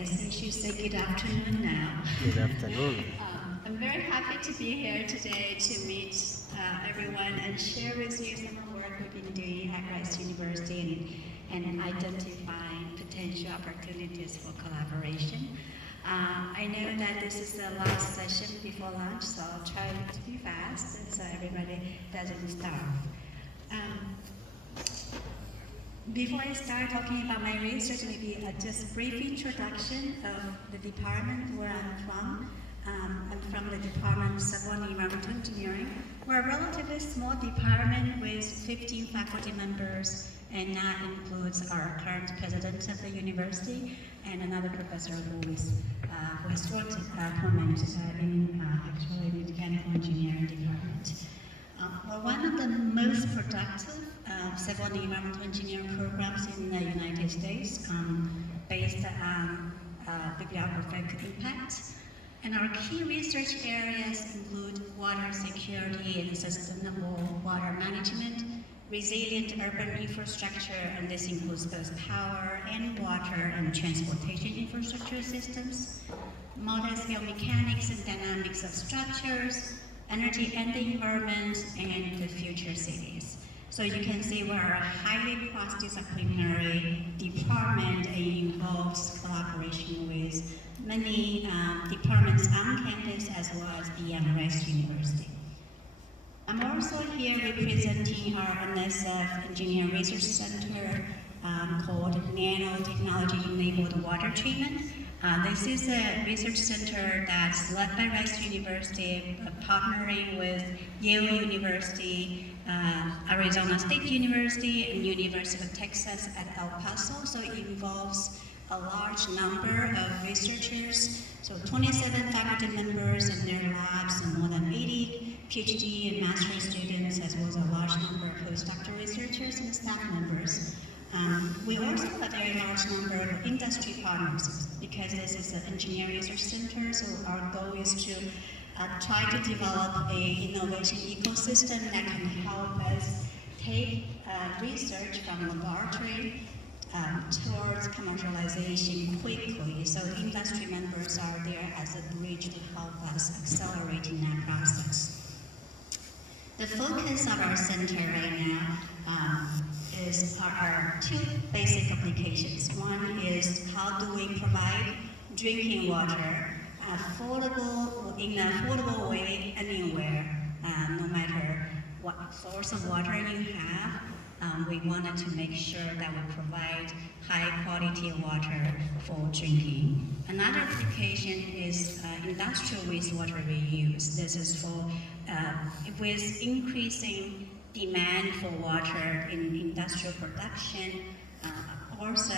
guess I should say good afternoon now. Good afternoon. I'm very happy to be here today to meet everyone and share with you some of the work we've been doing at Rice University and identifying potential opportunities for collaboration. I know that this is the last session before lunch, so I'll try to be fast so everybody doesn't starve. Before I start talking about my research, maybe just a brief introduction of the department where I'm from. I'm from the Department of Civil and Environmental Engineering. We're a relatively small department with 15 faculty members, and that includes our current president of the university and another professor who has worked permanent in actually the mechanical engineering department. We're one of the most productive civil and environmental engineering programs in the United States, based on bibliographic impact. And our key research areas include water security and sustainable water management, resilient urban infrastructure, and this includes both power and water and transportation infrastructure systems, multi-scale mechanics and dynamics of structures, energy and the environment, and the future cities. So you can see we're a highly cross-disciplinary department. It involves collaboration with many departments on campus as well as beyond Rice University. I'm also here representing our NSF Engineering Research Center called Nanotechnology Enabled Water Treatment. This is a research center that's led by Rice University, partnering with Yale University, Arizona State University, and University of Texas at El Paso. So it involves a large number of researchers, so 27 faculty members in their labs and more than 80 PhD and master's students, as well as a large number of postdoctoral researchers and staff members. We also have a very large number of industry partners because this is an engineering research center, so our goal is to try to develop an innovation ecosystem that can help us take research from laboratory towards commercialization quickly. So the industry members are there as a bridge to help us accelerate in that process. The focus of our center right now are two basic applications. One is how do we provide drinking water in an affordable way anywhere, no matter what source of water you have. We wanted to make sure that we provide high quality water for drinking. Another application is industrial wastewater reuse. This is for, with increasing demand for water in industrial production, also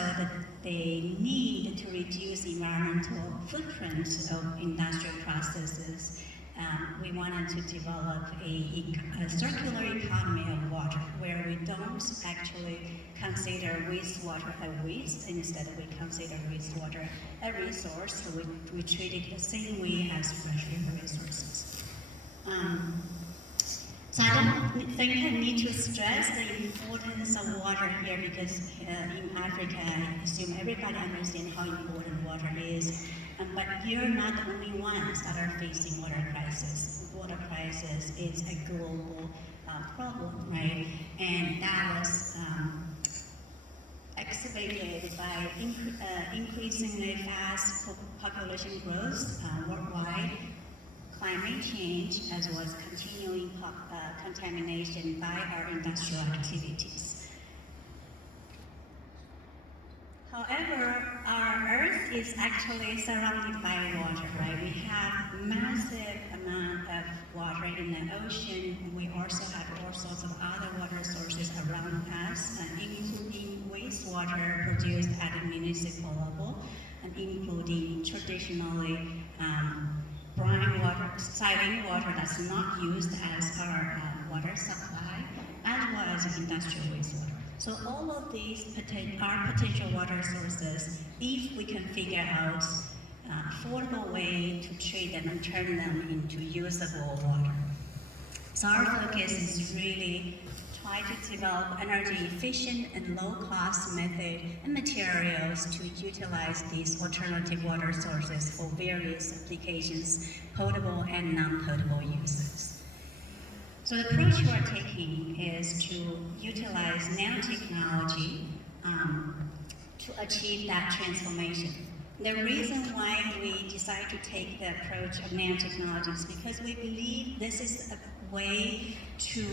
the need to reduce environmental footprint of industrial processes. We wanted to develop a circular economy of water where we don't actually consider wastewater a waste, instead we consider wastewater a resource, so we treat it the same way as freshwater resources. So I don't think I need to stress the importance of water here because in Africa, I assume everybody understands how important water is. But you're not the only ones that are facing water crisis. Water crisis is a global problem, right? And that was exacerbated by increasingly fast population growth worldwide, climate change, as well as continuing contamination by our industrial activities. However, our Earth is actually surrounded by water, right? We have massive amount of water in the ocean. We also have all sorts of other water sources around us, including wastewater produced at a municipal level, and including traditionally brine water, saline water that's not used as our water supply, as well as industrial wastewater. So all of these are potential water sources if we can figure out an affordable way to treat them and turn them into usable water. So our focus is really try to develop energy-efficient and low-cost method and materials to utilize these alternative water sources for various applications, potable and non-potable uses. So the approach we're taking is to utilize nanotechnology to achieve that transformation. The reason why we decided to take the approach of nanotechnology is because we believe this is a way to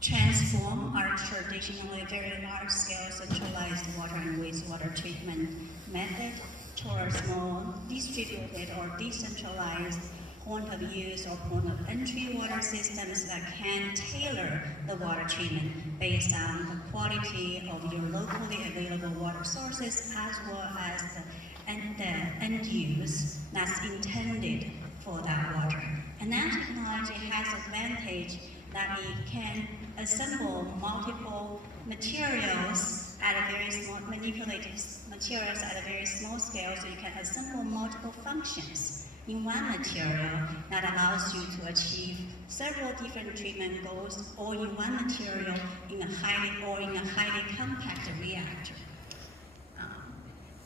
transform our traditionally very large-scale centralized water and wastewater treatment method towards more distributed or decentralized point of use or point of entry water systems that can tailor the water treatment based on the quality of your locally available water sources as well as the end use that's intended for that water. And nanotechnology has advantage that it can assemble multiple materials at a very small, manipulated materials at a very small scale, so you can assemble multiple functions in one material that allows you to achieve several different treatment goals all in one material in a highly compact reactor.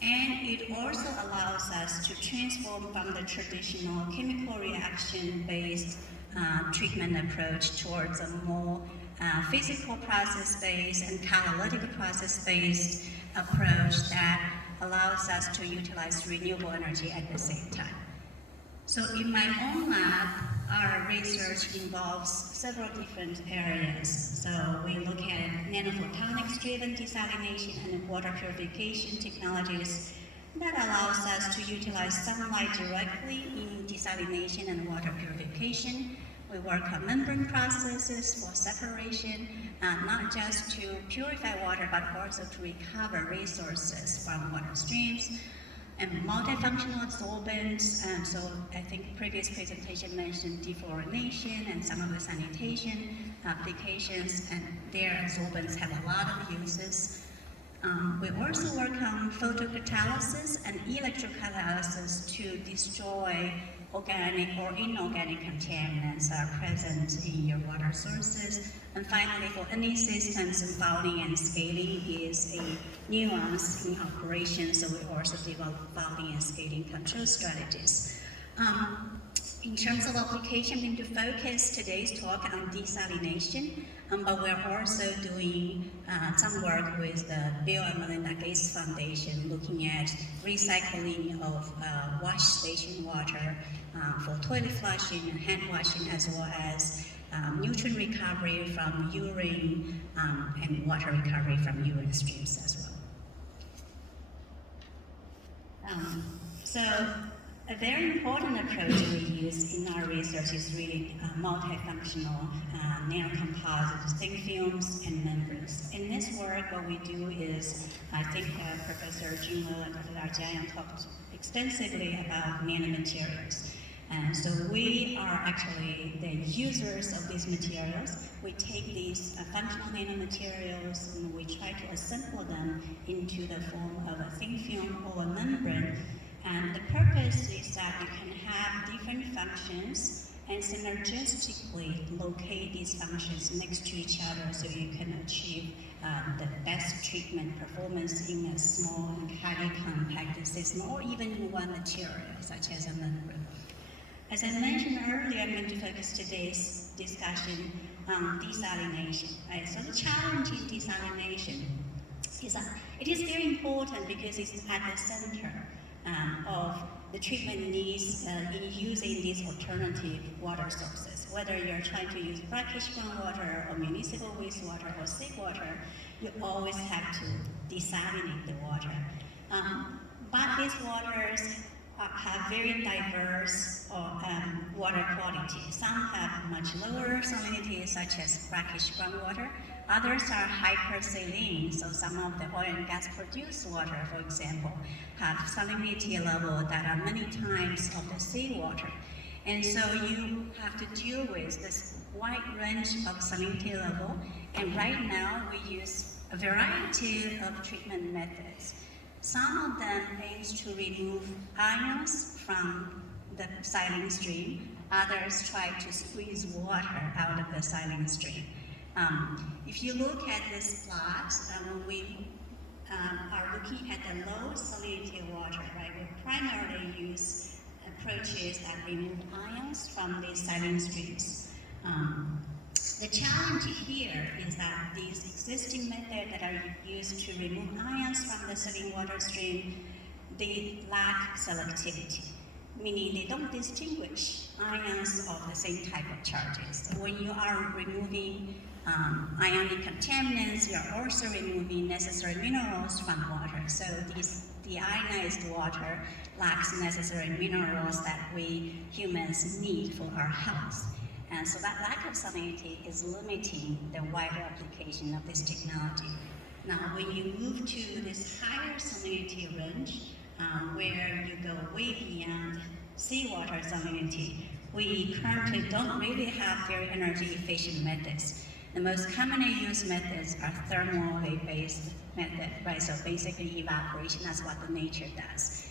And it also allows us to transform from the traditional chemical reaction-based treatment approach towards a more physical process-based and catalytic process-based approach that allows us to utilize renewable energy at the same time. So in my own lab, our research involves several different areas. So we look at nanophotonics-driven desalination and water purification technologies that allows us to utilize sunlight directly in desalination and water purification. We work on membrane processes for separation, not just to purify water, but also to recover resources from water streams. And multifunctional absorbents, so I think previous presentation mentioned defluorination and some of the sanitation applications, and their absorbents have a lot of uses. We also work on photocatalysis and electrocatalysis to destroy organic or inorganic contaminants that are present in your water sources. And finally, for any systems, fouling and scaling is a nuance in operation, so we also develop fouling and scaling control strategies. In terms of application, I'm going to focus today's talk on desalination, but we're also doing some work with the Bill and Melinda Gates Foundation, looking at recycling of wash station water for toilet flushing and hand washing, as well as nutrient recovery from urine and water recovery from urine streams as well. So a very important approach we use in our research is really multifunctional nanocomposites, thin films, and membranes. In this work, what we do is, I think Professor Jinlo and Dr. Jiayang talked extensively about nanomaterials. And so we are actually the users of these materials. We take these functional nanomaterials and we try to assemble them into the form of a thin film or a membrane. And the purpose is that you can have different functions and synergistically locate these functions next to each other so you can achieve the best treatment performance in a small and highly compact system, or even in one material, such as a membrane. As I mentioned earlier, I'm going to focus today's discussion on desalination. Right? So the challenge in desalination is that it is very important because it's at the center of the treatment needs in using these alternative water sources. Whether you're trying to use brackish groundwater or municipal wastewater or seawater, you always have to desalinate the water. But these waters have very diverse water quality. Some have much lower salinity, such as brackish groundwater. Others are hypersaline, so some of the oil and gas produced water, for example, have salinity level that are many times of the seawater. And so you have to deal with this wide range of salinity level. And right now we use a variety of treatment methods. Some of them aims to remove ions from the saline stream. Others try to squeeze water out of the saline stream. If you look at this plot, we are looking at the low salinity water, right? We primarily use approaches that remove ions from the saline streams. The challenge here is that these existing methods that are used to remove ions from the saline water stream, they lack selectivity, meaning they don't distinguish ions of the same type of charges. So when you are removing ionic contaminants, you are also removing necessary minerals from water. So the ionized water lacks necessary minerals that we humans need for our health. And so that lack of salinity is limiting the wider application of this technology. Now, when you move to this higher salinity range, where you go way beyond seawater salinity, we currently don't really have very energy efficient methods. The most commonly used methods are thermally based methods, right? So basically evaporation, that's what the nature does.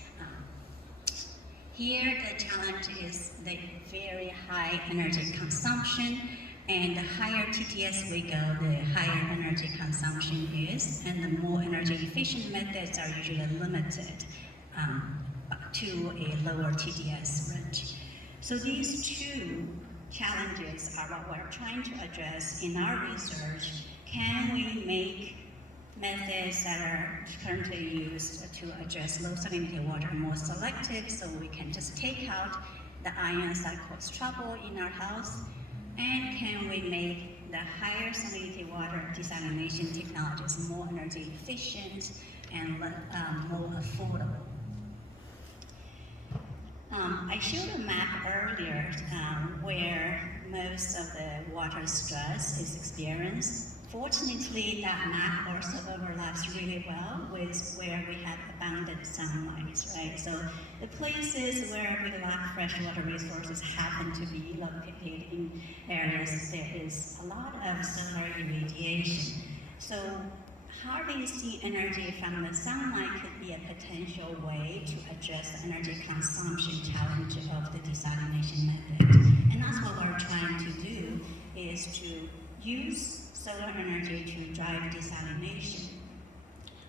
Here, the challenge is the very high energy consumption, and the higher TDS we go, the higher energy consumption is, and the more energy efficient methods are usually limited to a lower TDS range. So these two challenges are what we're trying to address in our research. Can we make methods that are currently used to address low salinity water more selective, so we can just take out the ions that cause trouble in our health? And can we make the higher salinity water desalination technologies more energy efficient and more affordable? I showed a map earlier where most of the water stress is experienced. Fortunately, that map also overlaps really well with where we have abundant sunlight, right? So the places where we lack freshwater resources happen to be located in areas there is a lot of solar irradiation. So harvesting energy from the sunlight could be a potential way to address the energy consumption challenge of the desalination method. And that's what we're trying to do, is to use solar energy to drive desalination.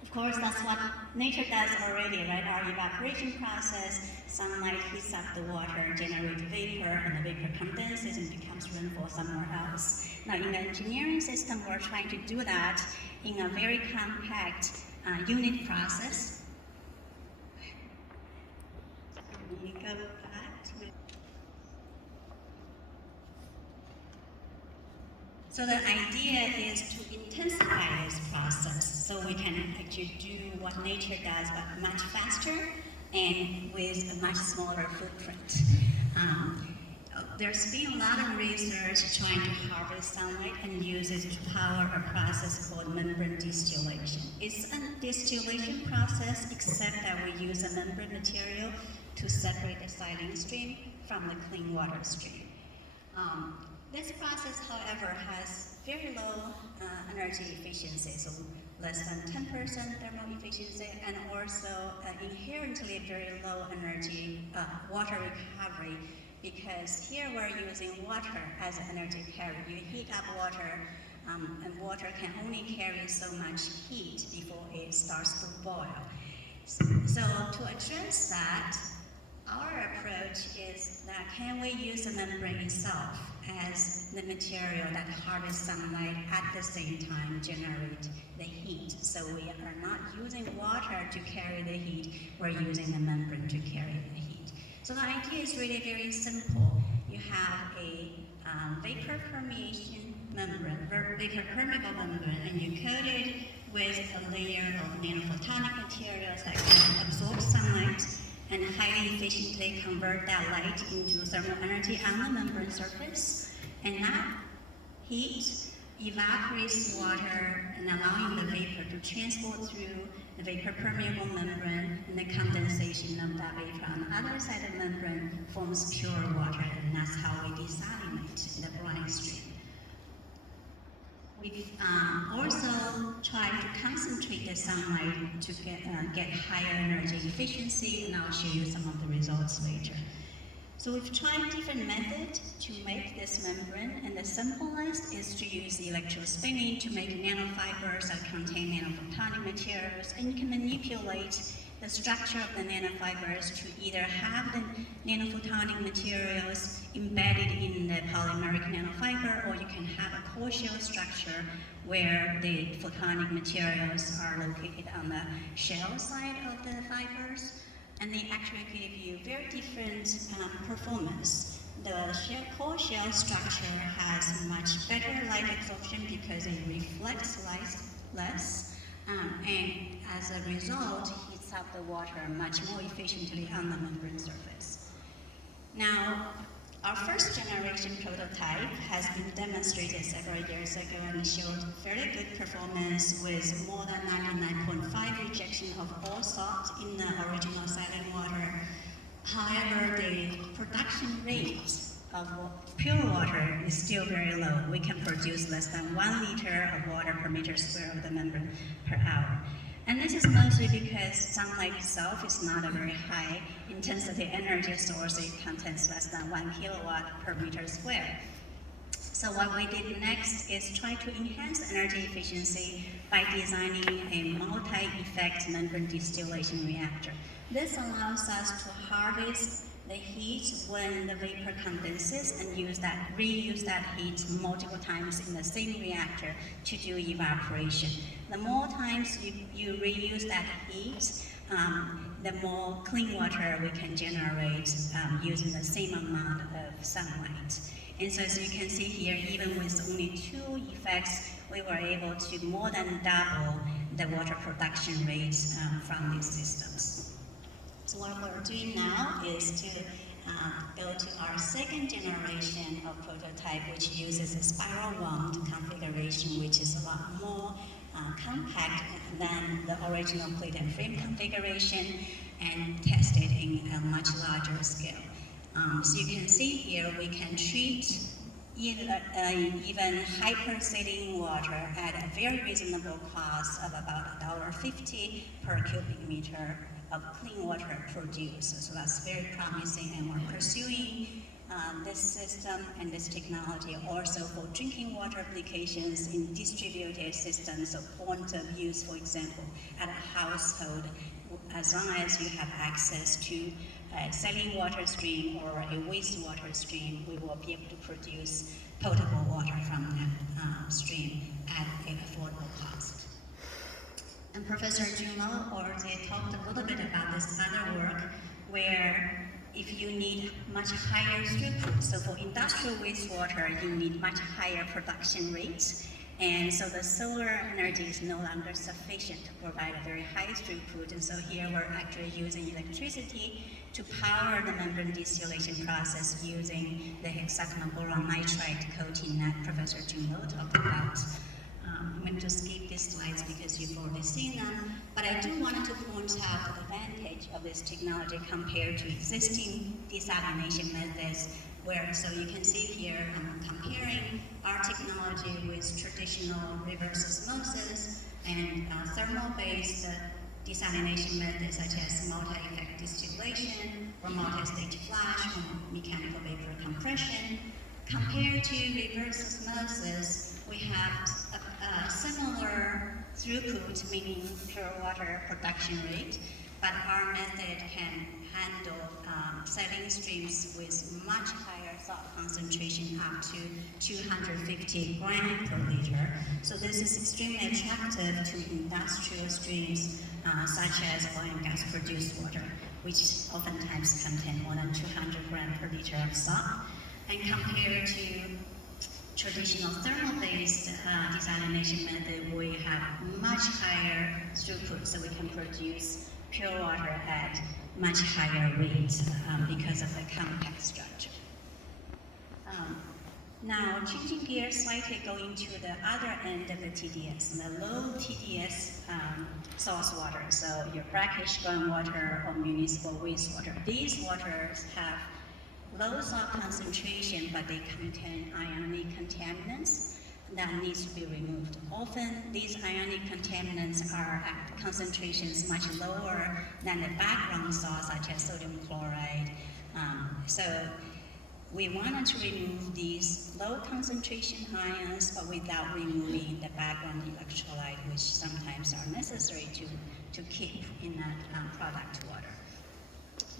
Of course, that's what nature does already, right? Our evaporation process, sunlight heats up the water, generates vapor, and the vapor condenses and becomes rainfall somewhere else. Now, in the engineering system, we're trying to do that in a very compact unit process. Let me go back to it. So the idea is to intensify this process so we can actually do what nature does, but much faster and with a much smaller footprint. There's been a lot of research trying to harvest sunlight and use it to power a process called membrane distillation. It's a distillation process, except that we use a membrane material to separate the saline stream from the clean water stream. This process, however, has very low energy efficiency, so less than 10% thermal efficiency, and also inherently very low energy water recovery, because here we're using water as an energy carrier. You heat up water, and water can only carry so much heat before it starts to boil. So to address that, our approach is that can we use the membrane itself as the material that harvests sunlight at the same time generate the heat. So we are not using water to carry the heat, we're using the membrane to carry the heat. So the idea is really very simple. You have a vapor permeation membrane, vapor permeable membrane, and you coat it with a layer of nanophotonic materials that can absorb sunlight and highly efficiently convert that light into thermal energy on the membrane surface. And that heat evaporates water and allowing the vapor to transport through the vapor permeable membrane, and the condensation of that vapor on the other side of the membrane forms pure water, and that's how we desalinate the brine stream. We've also tried to concentrate the sunlight to get higher energy efficiency, and I'll show you some of the results later. So we've tried different methods to make this membrane, and the simplest is to use electrospinning to make nanofibers that contain nanophotonic materials, and you can manipulate the structure of the nanofibers to either have the nanophotonic materials embedded in the polymeric nanofiber, or you can have a core shell structure where the photonic materials are located on the shell side of the fibers. And they actually give you very different performance. The core shell structure has much better light absorption because it reflects light less, and as a result, heats up the water much more efficiently on the membrane surface. Now, our first generation prototype has been demonstrated several years ago and showed very good performance with more than 99.5 rejection of all salt in the original saline water. However, the production rate of pure water is still very low. We can produce less than 1 liter of water per meter square of the membrane per hour. And this is mostly because sunlight itself is not a very high intensity energy source. It contains less than 1 kilowatt per meter square. So what we did next is try to enhance energy efficiency by designing a multi-effect membrane distillation reactor. This allows us to harvest the heat when the vapor condenses and reuse that heat multiple times in the same reactor to do evaporation. The more times you reuse that heat, the more clean water we can generate using the same amount of sunlight. And so as you can see here, even with only 2 effects, we were able to more than double the water production rates from these systems. So what we're doing now is to go to our second generation of prototype, which uses a spiral wound configuration, which is a lot more compact than the original plate and frame configuration, and tested in a much larger scale. So you can see here we can treat even hypersaline water at a very reasonable cost of about $1.50 per cubic meter of clean water produced. So that's very promising, and we're pursuing this system and this technology also for drinking water applications in distributed systems. So point of use, for example, at a household, as long as you have access to a saline water stream or a wastewater stream, we will be able to produce potable water from that stream at an affordable cost. And Professor Junlo already talked a little bit about this other work where if you need much higher throughput, so for industrial wastewater, you need much higher production rates. And so the solar energy is no longer sufficient to provide a very high throughput. And so here we're actually using electricity to power the membrane distillation process using the hexagonal boron nitride coating that Professor Junlo talked about. I'm going to skip these slides because you've already seen them, but I do want to point out the advantage of this technology compared to existing desalination methods, so you can see here I'm comparing our technology with traditional reverse osmosis and thermal-based desalination methods such as multi-effect distillation or multi-stage flash or mechanical vapor compression. Compared to reverse osmosis, we have a similar throughput, meaning pure water production rate, but our method can handle saline streams with much higher salt concentration, up to 250 grams per liter. So this is extremely attractive to industrial streams such as oil and gas produced water, which oftentimes contain more than 200 grams per liter of salt. And compared to traditional thermal-based desalination method, we have much higher throughput, so we can produce pure water at much higher rates because of the compact structure. Now, changing gears slightly, going to the other end of the TDS, the low TDS source water, so your brackish groundwater or municipal wastewater. These waters have low salt concentration, but they contain ionic contaminants that needs to be removed. Often, these ionic contaminants are at concentrations much lower than the background salt, such as sodium chloride, So we wanted to remove these low concentration ions, but without removing the background electrolyte, which sometimes are necessary to keep in that product water.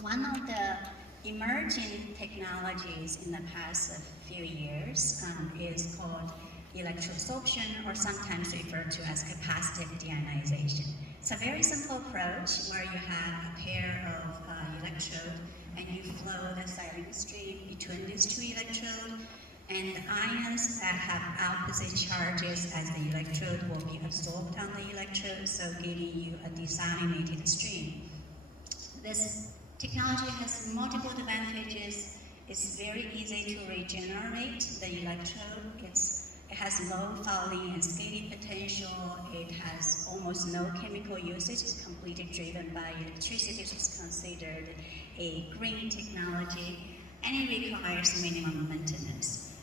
One of the emerging technologies in the past few years is called electrosorption, or sometimes referred to as capacitive deionization. It's a very simple approach where you have a pair of electrodes and you flow the silent stream between these two electrodes, and the ions that have opposite charges as the electrode will be absorbed on the electrode, so giving you a desalinated stream. This technology has multiple advantages. It's very easy to regenerate the electrode. It has low fouling and scaling potential. It has almost no chemical usage. It's completely driven by electricity. It's considered a green technology, and it requires minimum maintenance.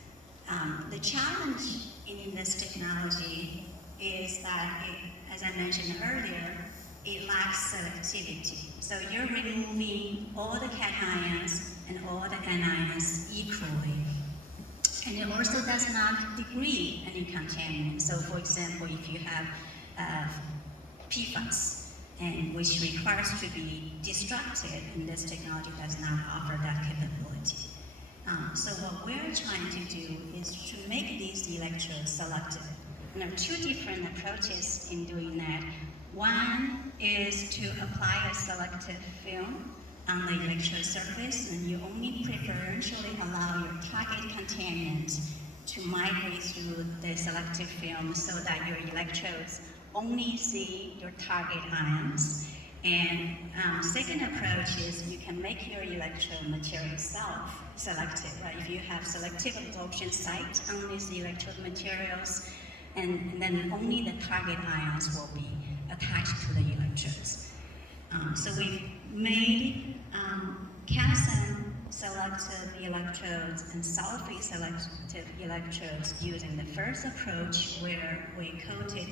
The challenge in this technology is that, as I mentioned earlier, it lacks selectivity. So you're removing all the cations and all the anions equally. And it also does not degrade any contaminant. So for example, if you have PFAS, which requires to be destructed, and this technology does not offer that capability. So what we're trying to do is to make these electrodes selective. There are two different approaches in doing that. One is to apply a selective film on the electrode surface, and you only preferentially allow your target contaminant to migrate through the selective film so that your electrodes only see your target ions. And second approach is you can make your electrode material itself selective, right? If you have selective absorption site on these electrode materials, and then only the target ions will be attached to the electrodes. So we've made calcium selective electrodes and sulfate selective electrodes using the first approach, where we coated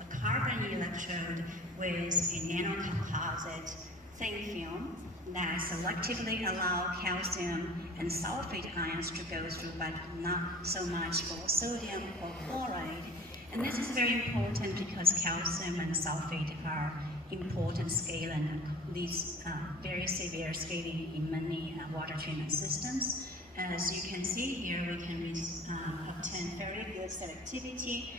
a carbon electrode with a nanocomposite thin film that selectively allow calcium and sulfate ions to go through, but not so much for sodium or chloride. And this is very important because calcium and sulfate are important scaling, these very severe scaling in many water treatment systems. As you can see here, we can obtain very good selectivity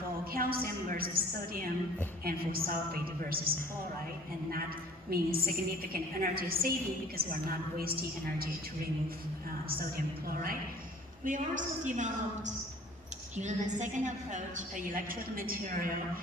for calcium versus sodium and for sulfate versus chloride, and that means significant energy saving because we're not wasting energy to remove sodium chloride. We also developed, using the second approach, an electrode material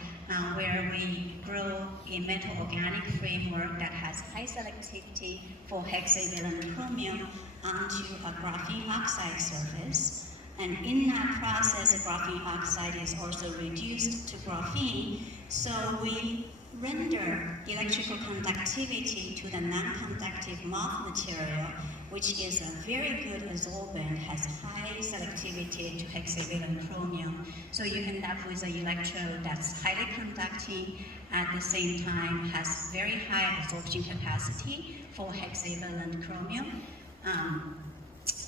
where we grow a metal organic framework that has high selectivity for hexavalent chromium onto a graphene oxide surface. And in that process, the graphene oxide is also reduced to graphene, so we render electrical conductivity to the non-conductive moth material, which is a very good absorbent, has high selectivity to hexavalent chromium. So you end up with an electrode that's highly conducting, at the same time has very high absorption capacity for hexavalent chromium.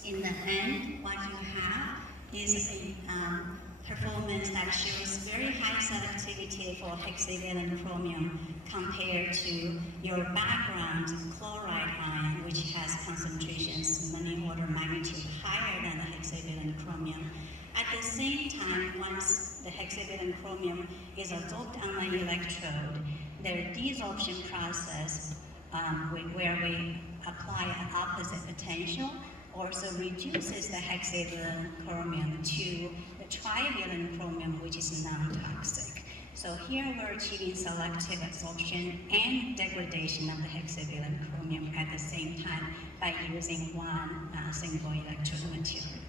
In the end, what you have is a performance that shows very high selectivity for hexavalent chromium compared to your background chloride ion, which has concentrations many order of magnitude higher than the hexavalent chromium. At the same time, once the hexavalent chromium is absorbed on the electrode, their desorption process, where we apply an opposite potential, also reduces the hexavalent chromium to the trivalent chromium, which is non-toxic. So here we're achieving selective absorption and degradation of the hexavalent chromium at the same time by using one single electrode material.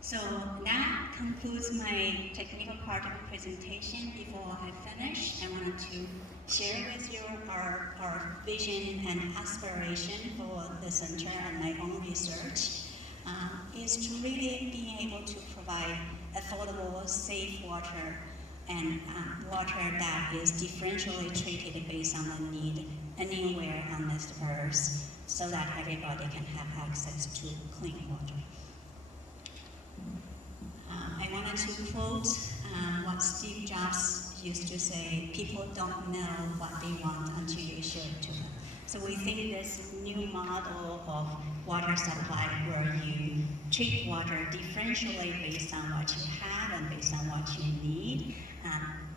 So that concludes my technical part of the presentation. Before I finish, I wanted to share with you our vision and aspiration for the center and my own research is to really being able to provide affordable, safe water and water that is differentially treated based on the need anywhere on this earth, so that everybody can have access to clean water. I wanted to quote what Steve Jobs used to say: people don't know what they want until you show it to them. So we think this new model of water supply, where you treat water differentially based on what you have and based on what you need,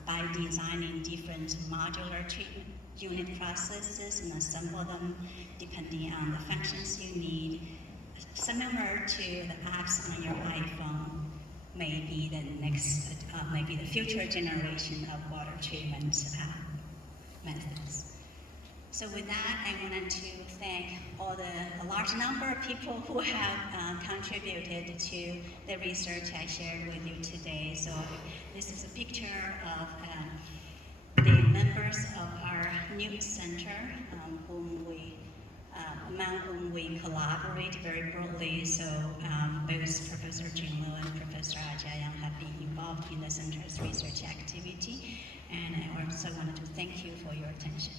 by designing different modular treatment unit processes and assemble them depending on the functions you need, similar to the apps on your iPhone, may be the next, maybe the future generation of water treatment methods. So with that, I wanted to thank a large number of people who have contributed to the research I shared with you today. So this is a picture of the members of our new center, among whom we collaborate very broadly. So both Professor Qilin and Professor Ajayang have been involved in the center's research activity. And I also wanted to thank you for your attention.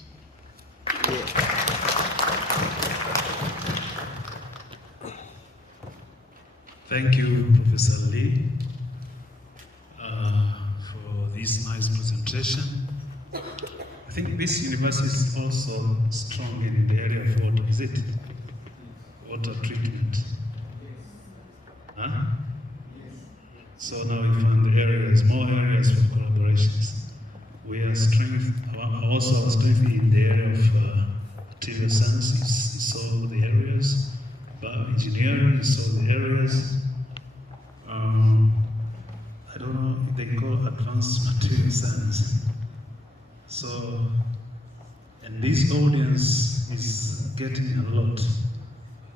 Thank you, Professor Lee, for this nice presentation. I think this university is also strong in the area of water, is it? Water treatment. Huh? So now we find the areas, more areas for collaborations. We are also strength in the area of material sciences, is all the areas. Bioengineering is all the areas. I don't know if they call advanced material science. So, and this audience is getting a lot,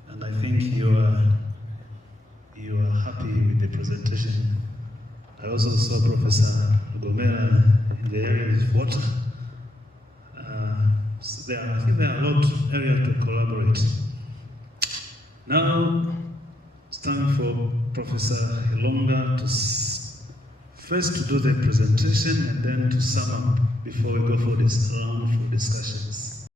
and I think you are happy with the presentation. I also saw Professor Gomera in the area of water. So I think there are a lot of areas to collaborate. Now, it's time for Professor Hilonga to first to do the presentation and then to sum up before we go for this round for discussions.